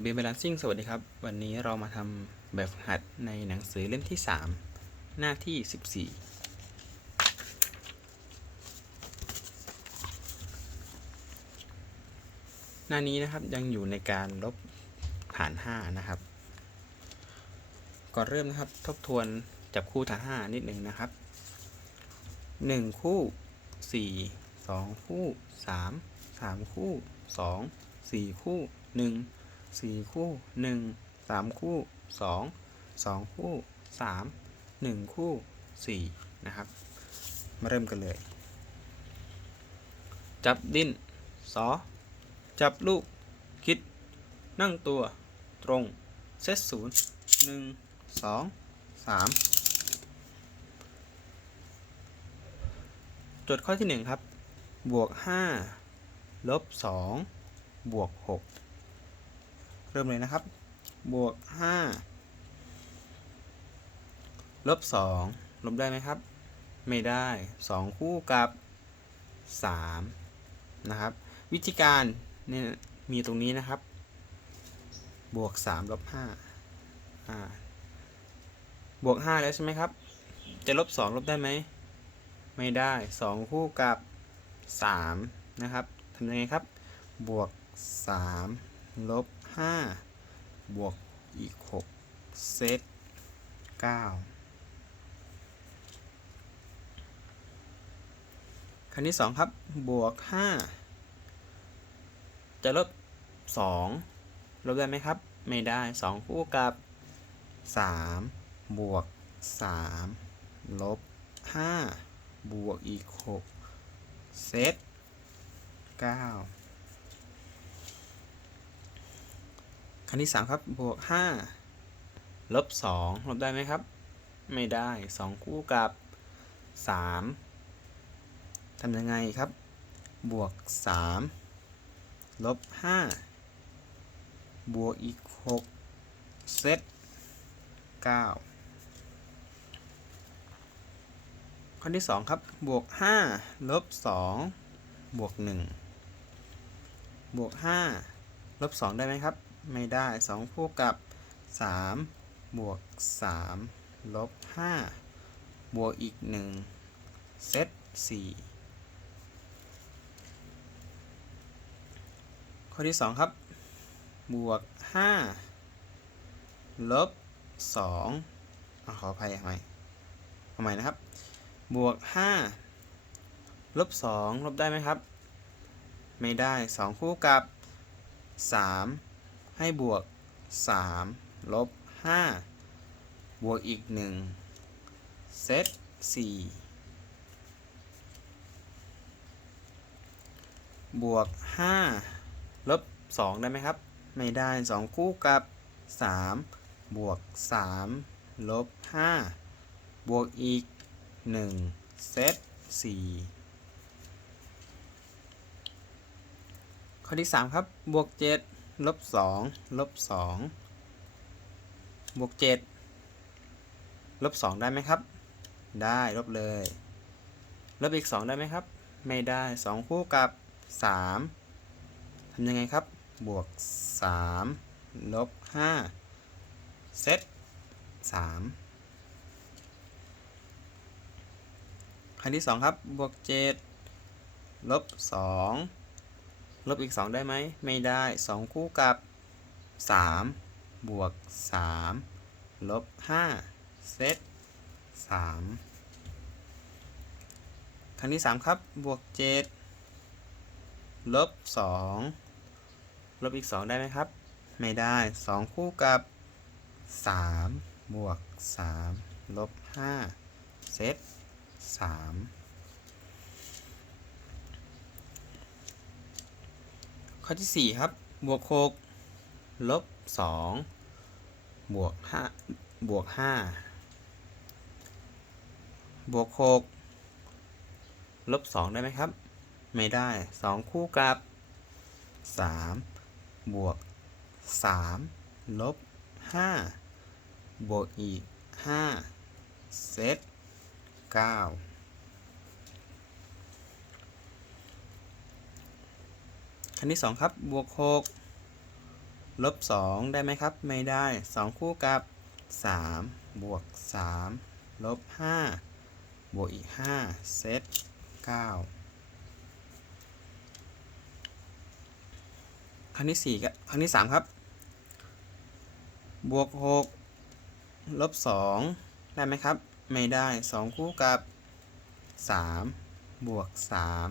เบนบลานซิ่งสวัสดีครับ วันนี้เรามาทำแบบหัดในหนังสือเล่มที่ 3 หน้าที่ 14 หน้านี้นะครับยังอยู่ในการลบฐาน 5 นะครับ ก่อนเริ่มนะครับทบทวนจับคู่ฐาน 5 นิดหนึ่งนะครับ 1 คู่ 4 2 คู่ 3 3 คู่ 2 4 คู่ 1 สี่คู่หนึ่งสามคู่สองสองคู่สามหนึ่งคู่สี่นะครับ มาเริ่มกันเลย จับดิ้นสอจับลูก คิด นั่งตัว ตรง เซตศูนย์หนึ่งสองสามจทย์ข้อที่หนึ่งครับ บวกห้าลบสองบวกหก ริ่มเลยนะครับ บวก5ลบ2ลบได้ไหมครับ ไม่ได้2คู่กับ3นะครับ วิธีการเนี่ยมีตรงนี้นะครับ บวก3ลบ5อ่าบวก5แล้วใช่ไหมครับ จะลบ2ลบได้ไหม ไม่ได้2คู่กับ3นะครับทำยังไงครับ บวก3 ลบ5บวกอีก6เซต9คันที่2ครับ บวก5จะลบ2ลบได้ไหมครับ ไม่ได้2คู่กับ3บวก3ลบ5บวกอีก6เซต9 คันที่3ครับบวก5ลบ2ลบได้ไหมครับ ไม่ได้ 2 คู่กับ 3ทำยังไงครับ บวก 3 ลบ 5 บวกอีก 6 เซต 9 ข้อที่ 2 ครับ บวก 5 ลบ 2 บวก 1 บวก 5 ลบ 2 ได้ไหมครับ ไม่ได้ 2 คู่กับ 3 บวก 3 ลบ 5 บวกอีก 1 เซต 4 ข้อที่ 2 ครับ บวก 5 ลบ 2อขออภัยทำไมทำไมนะครับ บวก 5 ลบ 2 ลบได้ไหมครับ ไม่ได้ 2 คู่กับ 3 ให้บวก 3 ลบ 5 บวกอีก 1 เซต 4 บวก 5 ลบ 2 ได้ไหมครับ ไม่ได้ 2 คู่กับ 3 บวก 3 ลบ 5 บวกอีก 1 เซต 4ข้อที่ 3 ครับ บวก 7 ลบ2ลบ2บวก7ลบ2ได้ไหมครับ ได้ลบเลย ลบอีก2ได้ไหมครับ ไม่ได้2คู่กับ3ทำยังไงครับ บวก3ลบ5เซต3คันที่2ครับ บวก7ลบ2 ลบอีก 2 ได้ไหม ไม่ได้ 2 คู่กับ 3 บวก 3 ลบ 5 เซต 3 ครั้งที่ 3 ครับ บวก 7 ลบ 2 ลบอีก 2 ได้ไหมครับ ไม่ได้ 2 คู่กับ 3 บวก 3 ลบ 5 เซต 3 ข้อที่ 4 ครับ บวก6ลบ2บวก5บวก5บวก6ลบ2ได้ไหมครับ ไม่ได้ 2 คู่กับ3บวก3ลบ5บวกอีก5เซต9 นที่2ครับบวก6ลบสองได้ไหมครับ ไม่ได้สองคู่กับสามบวกสามลบห้าบวกอีกห้าเซตเก้าครั้งที่สี่ครับครั้งที่สามครับ บวกหกลบสองได้ไหมครับ ไม่ได้สองคู่กับสามบวกสาม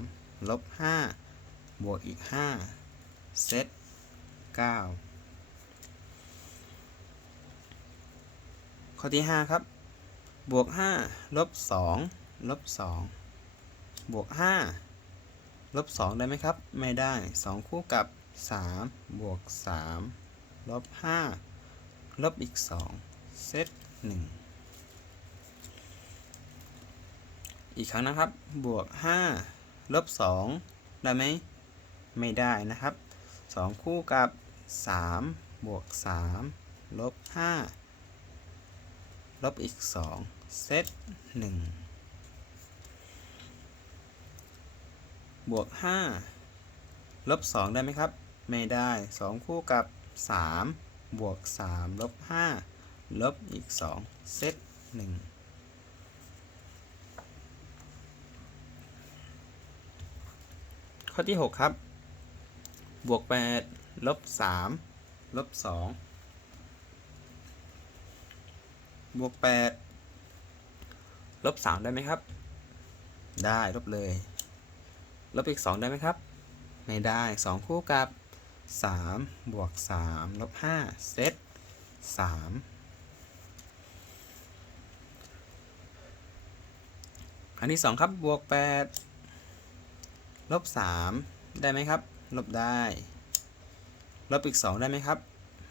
ลบห้า บวกอีกห้าเซตเก้าข้อที่ห้าครับ บวกห้าลบสองลบสองบวกห้าลบสองได้ไหมครับ ไม่ได้สองคู่กับสามบวกสามลบห้าลบอีกสองเซตหนึ่งอีกครั้งนะครับ บวกห้าลบสองได้ไหม ไม่ได้นะครับสองคู่กับสามบวกสามลบห้าลบอีกสองเซตหนึ่งบวกห้าลบสองได้ไหมครับ ไม่ได้สองคู่กับสามบวกสามลบห้าลบอีกสองเซตหนึ่งข้อที่ 6 ครับ บวก8ลบ3ลบ2บวก8ลบ3ได้ไหมครับ ได้ลบเลย ลบอีก2ได้ไหมครับ ไม่ได้2คู่กับ3บวก3ลบ5เซต3อันที่2ครับบวก8ลบ3ได้ไหมครับ ลบได้ ลบอีก 2 ได้ไหมครับ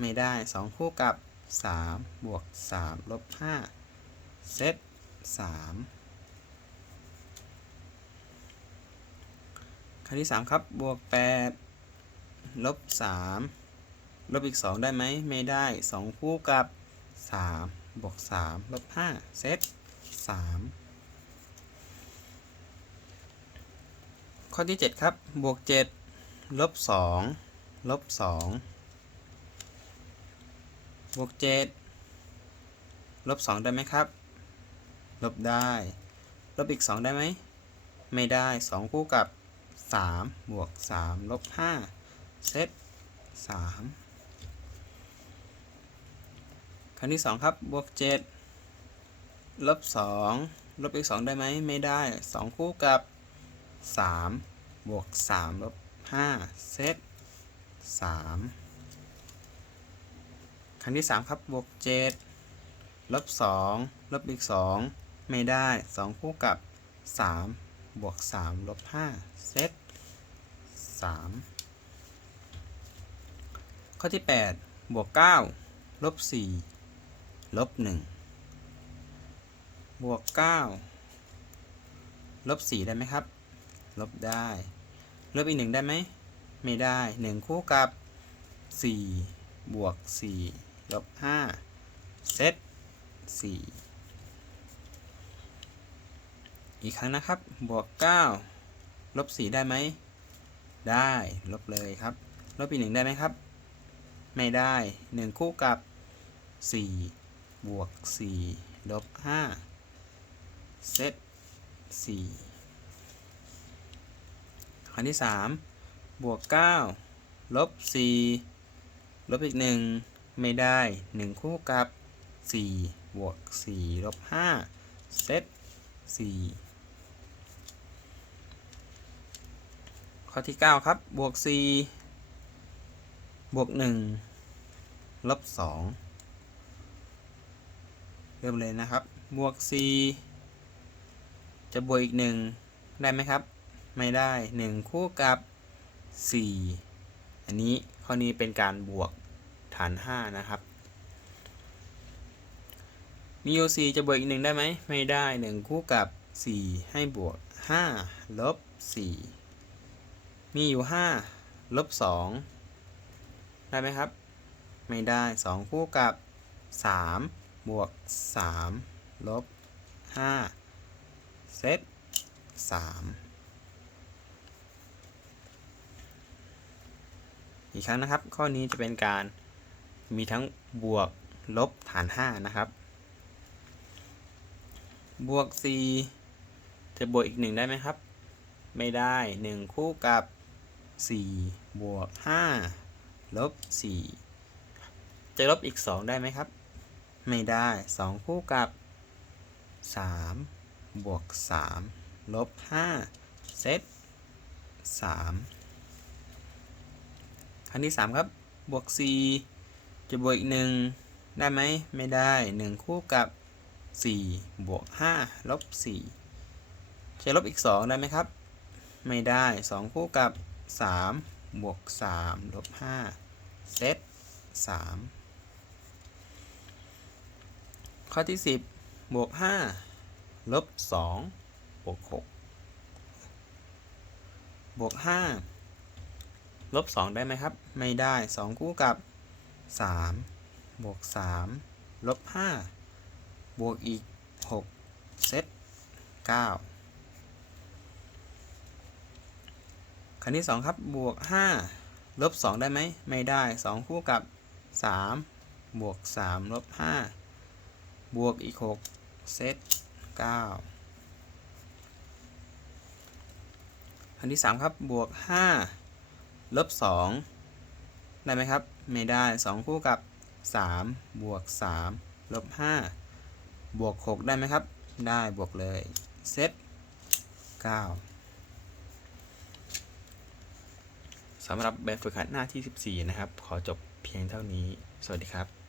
ไม่ได้ 2 คู่กับ 3 บวก 3 ลบ 5 เซต3ครั้งที่ 3 ครับ บวก 8 ลบ 3 ลบอีก 2 ได้ไหม ไม่ได้ 2 คู่กับ 3 บวก 3 ลบ 5 เซต3ข้อที่ 7 ครับ บวก 7 ลบ2ลบ2บวก7ลบ2ได้ไหมครับ ลบได้ ลบอีก2ได้ไหม ไม่ได้2คู่กับ3บวก3ลบ5เซต3ครั้งที่2ครับ บวก7ลบ2ลบอีก2ได้ไหม ไม่ได้2คู่กับ3บวก3ลบ 5เซต3ครั้งที่3ครับบวก7ลบ2ลบอีก2ไม่ได้2คู่กับ3บวก3ลบ5เซต3ข้อที่8บวก9ลบ4ลบ1บวก9ลบ4ได้ไหมครับ ลบได้ ลบอีกหนึ่งได้ไหม ไม่ได้หนึ่งคู่กับ4บวก4ลบ5เซต4อีกครั้งนะครับ บวก9ลบ4ได้ไหม ได้ ลบเลยครับ ลบอีกหนึ่งได้ไหมครับ ไม่ได้1คู่กับ4บวก4ลบ5เซต4 ครั้งที่3บวก9ลบ4ลบอีก 1 ไม่ได้ 1 คู่กับ 4 บวก 4 ลบ 5 เซต4ข้อที่ 9 ครับ บวก 4 บวก 1 ลบ 2 เริ่มเลยนะครับ บวก 4 จะบวกอีก 1 ได้ไหมครับ ไม่ได้ 1 คู่กับ 4 อันนี้ข้อนี้เป็นการบวกฐาน 5 นะครับ มีอยู่4จะบวกอีก 1 ได้ไหม ไม่ได้ 1 คู่กับ 4 ให้บวก 5 ลบ 4 มีอยู่ 5 ลบ 2 ได้ไหมครับ ไม่ได้ 2 คู่กับ 3 บวก 3 ลบ 5 เซต3 อีกครั้งนะครับ ข้อนี้จะเป็นการมีทั้งบวกลบฐาน 5 นะครับ บวก 4 จะบวกอีก 1 ได้ไหมครับ ไม่ได้ 1 คู่กับ 4 บวก 5 ลบ 4 จะลบอีก 2 ได้ไหมครับ ไม่ได้ 2 คู่กับ 3 บวก 3 ลบ 5 เซต3 อันที่ 3 ครับ บวก 4 จะบวกอีก 1 ได้ไหม ไม่ได้ 1 คู่กับ 4 บวก 5 ลบ 4 จะลบอีก 2 ได้ไหมครับ ไม่ได้ 2 คู่กับ 3 บวก 3 ลบ 5 เซต 3 ข้อที่ 10 บวก 5 ลบ 2 บวก 6 บวก 5 ลบ 2 ได้ไหมครับ ไม่ได้ 2 คู่กับ 3 บวก 3 ลบ 5 บวกอีก 6 เซต 9คันที่ 2 ครับ บวก 5 ลบ 2 ได้ไหม ไม่ได้ 2 คู่กับ 3 บวก 3 ลบ 5 บวกอีก 6 เซต9คันที่ 3 ครับ บวก 5 ลบ2ได้ไหมครับ ไม่ได้ 2 คู่กับ 3 บวก 3 ลบ 5 บวก 6 ได้ไหมครับ ได้บวกเลย เซต9สำหรับแบบฝึกหัดหน้าที่ 14 นะครับ ขอจบเพียงเท่านี้ สวัสดีครับ